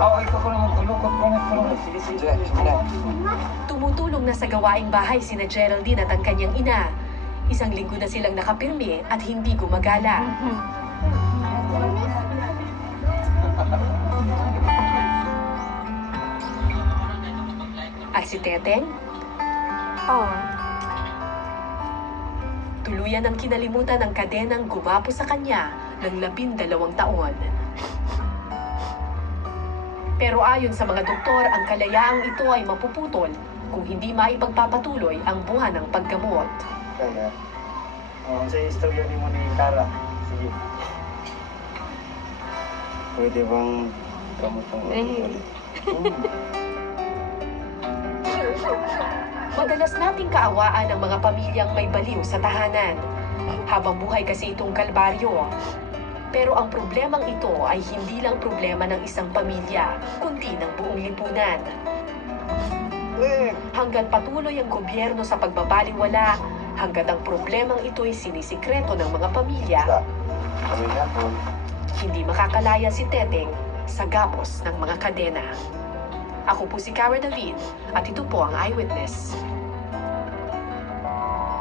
ikaw ko naman tulukot ko na tulukot. Sige na. Tumutulong na sa gawaing bahay sina Geraldine at ang kanyang ina. Isang linggo na silang nakapirmi at hindi gumagala. At si Teteng, tuluyan ang kinalimutan ng kadenang gumapo sa kanya ng 12 taon. Pero ayon sa mga doktor, ang kalayaang ito ay mapuputol kung hindi maipagpapatuloy ang buwan ng paggamot. Kaya, sa istorya ni mo ni Tara. Sige. Pwede bang gamot ang ulit? Madalas nating kaawaan ang mga pamilyang may baliw sa tahanan. Habang buhay kasi itong kalbaryo. Pero ang problemang ito ay hindi lang problema ng isang pamilya, kundi ng buong lipunan. Hanggat patuloy ang gobyerno sa pagbabaliwala, hanggat ang problemang ito'y sinisikreto ng mga pamilya, hindi makakalaya si Teteng sa gapos ng mga kadena. Ako po si Cara David at ito po ang Eyewitness.